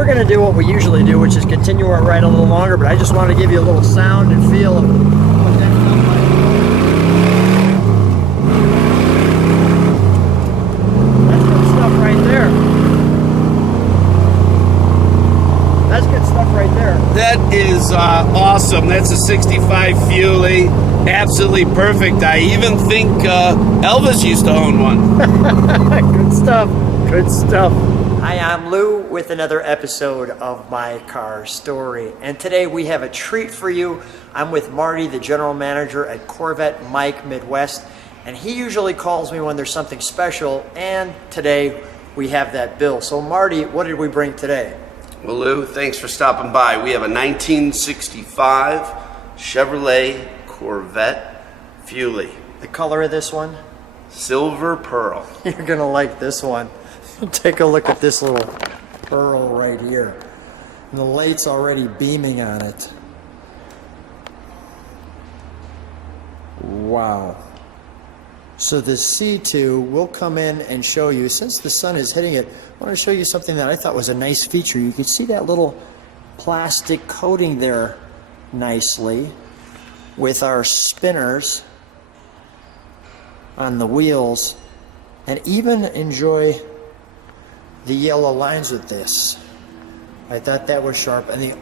we're going to do what we usually do, which is continue our ride a little longer, but I just wanted to give you a little sound and feel of what that felt like. That's good stuff right there. That's good stuff right there. That is awesome. That's a 65 Fuelie. Absolutely perfect. I even think Elvis used to own one. Good stuff. Good stuff. Hi, I'm Lou with another episode of My Car Story. And today we have a treat for you. I'm with Marty, the general manager at Corvette Mike Midwest. And he usually calls me when there's something special. And today we have that bill. So Marty, what did we bring today? Well, Lou, thanks for stopping by. We have a 1965 Chevrolet Corvette Fuelie. The color of this one? Silver Pearl. You're gonna like this one. Take a look at this little pearl right here. And the light's already beaming on it. Wow. So the C2 will come in and show you, since the sun is hitting it, I want to show you something that I thought was a nice feature. You can see that little plastic coating there nicely with our spinners on the wheels, and even enjoy the yellow lines with this. I thought that was sharp. And the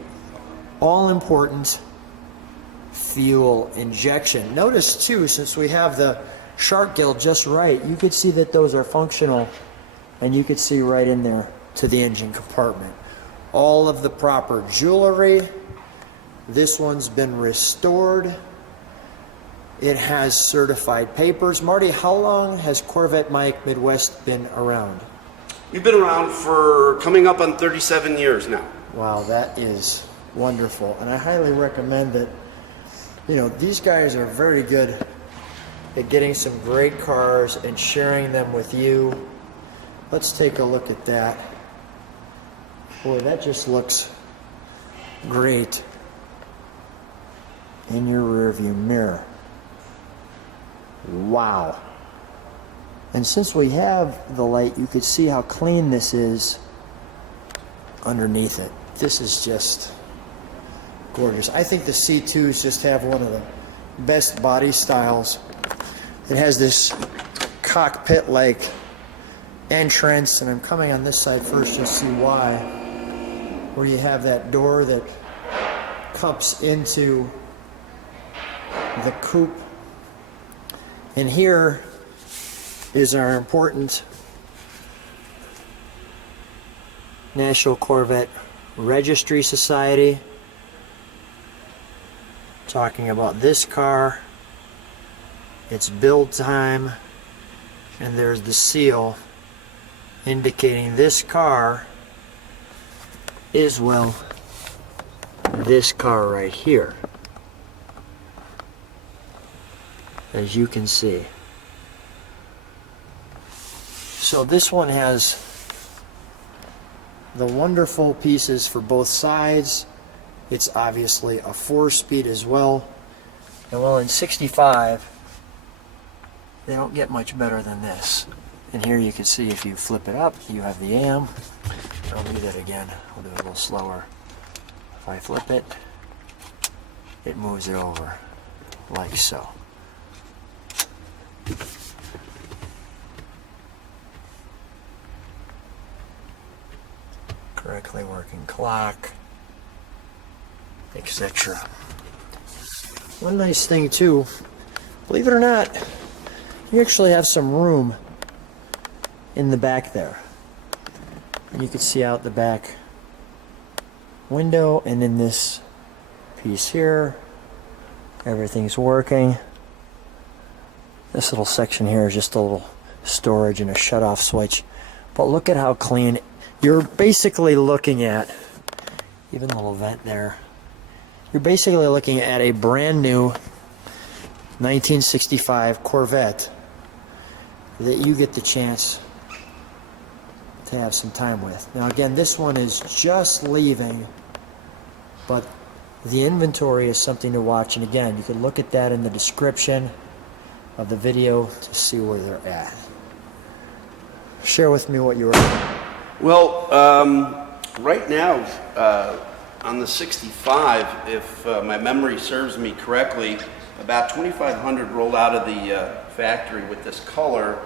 all-important fuel injection. Notice too, since we have the shark gill just right, you could see that those are functional, and you could see right in there to the engine compartment. All of the proper jewelry. This one's been restored. It has certified papers. Marty, how long has Corvette Mike Midwest been around? We've been around for coming up on 37 years now. Wow, that is wonderful. And I highly recommend that, you know, these guys are very good at getting some great cars and sharing them with you. Let's take a look at that. Boy, that just looks great in your rearview mirror. Wow. And since we have the light, you could see how clean this is underneath it. This is just gorgeous. I think the C2s just have one of the best body styles. It has this cockpit-like entrance, and I'm coming on this side first, you'll see why, where you have that door that cups into the coupe. And here is our important National Corvette Registry Society, talking about this car, its build time, and there's the seal indicating this car is, well, this car right here, as you can see. So this one has the wonderful pieces for both sides. It's obviously a 4-speed as well. And well, in 65, they don't get much better than this. And here you can see, if you flip it up, you have the AM. I'll do that again. I'll do it a little slower. If I flip it, it moves it over like so. Correctly working clock, etc. One nice thing too, believe it or not, you actually have some room in the back there. And you can see out the back window, and in this piece here, everything's working. This little section here is just a little storage and a shut-off switch. But look at how clean. You're basically looking at, even a little vent there, you're basically looking at a brand new 1965 Corvette that you get the chance to have some time with. Now again, this one is just leaving, but the inventory is something to watch. And again, you can look at that in the description of the video to see where they're at. Share with me what you were. Well, Right now, on the 65, if my memory serves me correctly, about 2,500 rolled out of the factory with this color,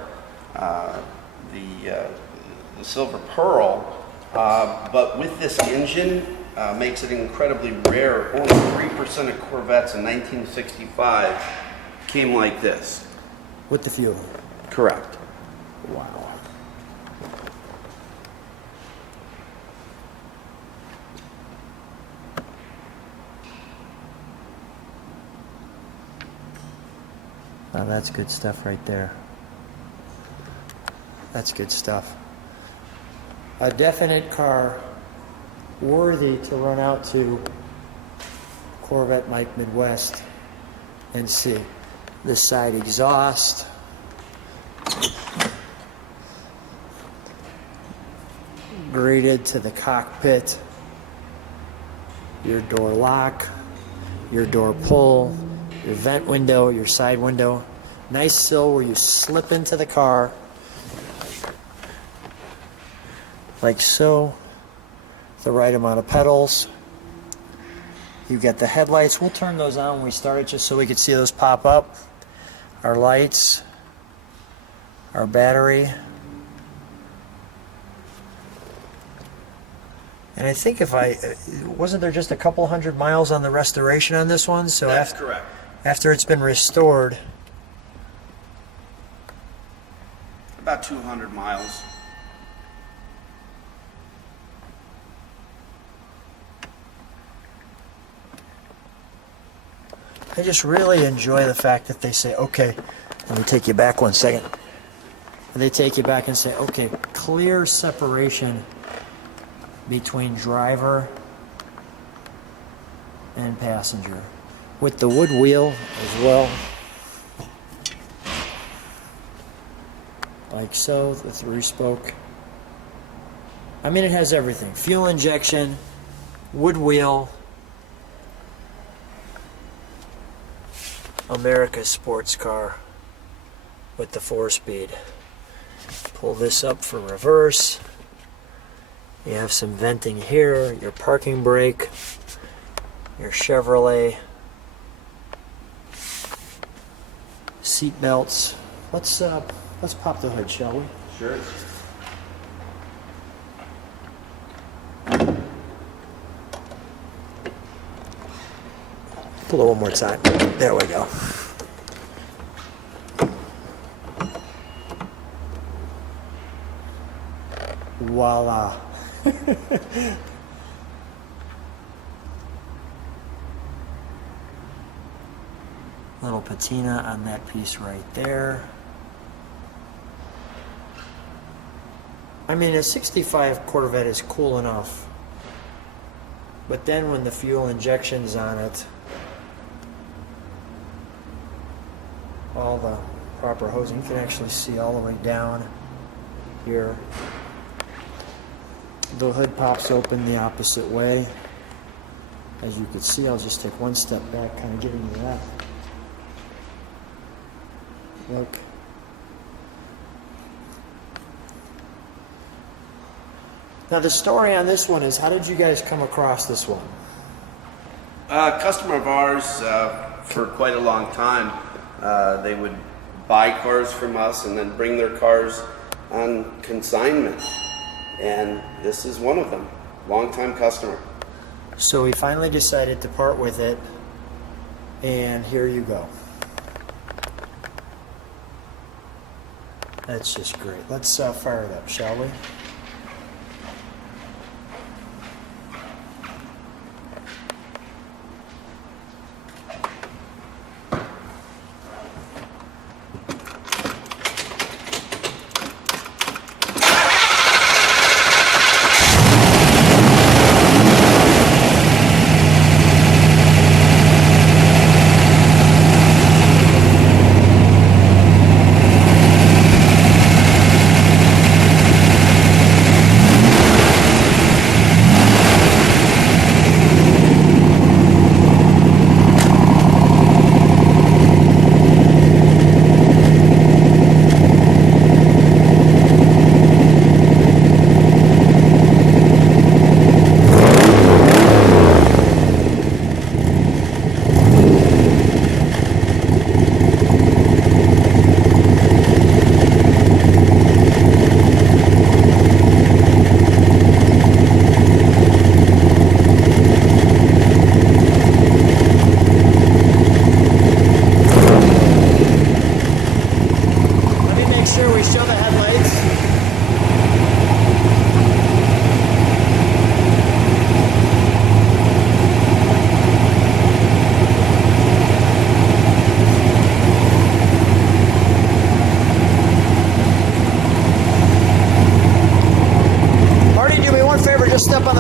the silver pearl, but with this engine, makes it incredibly rare. Only 3% of Corvettes in 1965 came like this. With the fuel. Correct. Wow. Now that's good stuff right there. That's good stuff. A definite car worthy to run out to Corvette Mike Midwest and see. This side exhaust. Graded to the cockpit. Your door lock. Your door pull. Your vent window, your side window. Nice sill where you slip into the car. Like so. The right amount of pedals. You get the headlights. We'll turn those on when we start it just so we can see those pop up. Our lights. Our battery. And I think wasn't there just a couple hundred miles on the restoration on this one? So That's correct. After it's been restored, About 200 miles. I just really enjoy the fact that they say, okay, let me take you back one second. And they take you back and say, okay, clear separation between driver and passenger. With the wood wheel as well. Like so, the 3-spoke. I mean, it has everything. Fuel injection, wood wheel, America's sports car with the 4-speed. Pull this up for reverse. You have some venting here, your parking brake, your Chevrolet seat belts. Let's pop the hood, shall we? Sure. Pull it one more time. There we go. Voila. Little patina on that piece right there. I mean, a 65 Corvette is cool enough, but then when the fuel injection's on it, all the proper hosing, you can actually see all the way down here. The hood pops open the opposite way. As you can see, I'll just take one step back, kind of giving you that look. Now the story on this one is, how did you guys come across this one? Customer of ours for quite a long time. They would buy cars from us and then bring their cars on consignment. And this is one of them. Long-time customer. So we finally decided to part with it, and here you go. That's just great. Let's fire it up, shall we?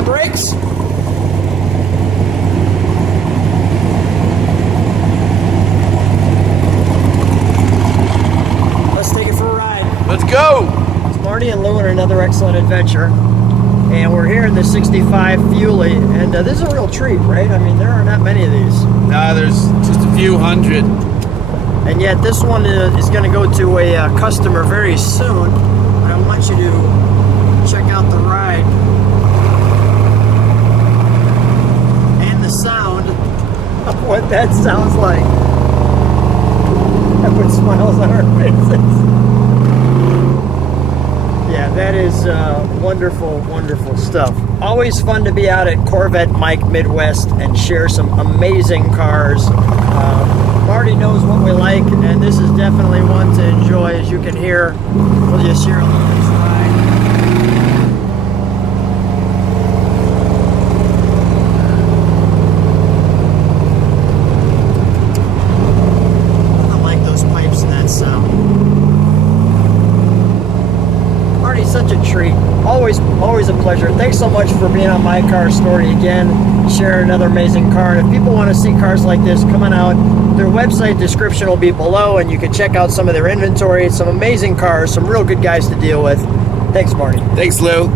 the brakes. Let's take it for a ride. Let's go! It's Marty and Lou on another excellent adventure. And we're here in the 65 Fuelie, and this is a real treat, right? I mean, there are not many of these. Nah, there's just a few hundred. And yet this one is going to go to a customer very soon. But I want you to check out the ride and the sound of what that sounds like. That puts smiles on our faces. Yeah, that is wonderful, wonderful stuff. Always fun to be out at Corvette Mike Midwest and share some amazing cars. Marty knows what we like, and this is definitely one to enjoy. As you can hear, we'll just share a little bit of ride. Nothing like those pipes and that sound. Marty's such a treat. Always a pleasure. Thanks so much for being on My Car Story again, sharing another amazing car. And if people want to see cars like this, come on out. Their website description will be below, and you can check out some of their inventory. Some amazing cars, some real good guys to deal with. Thanks, Marty. Thanks, Lou.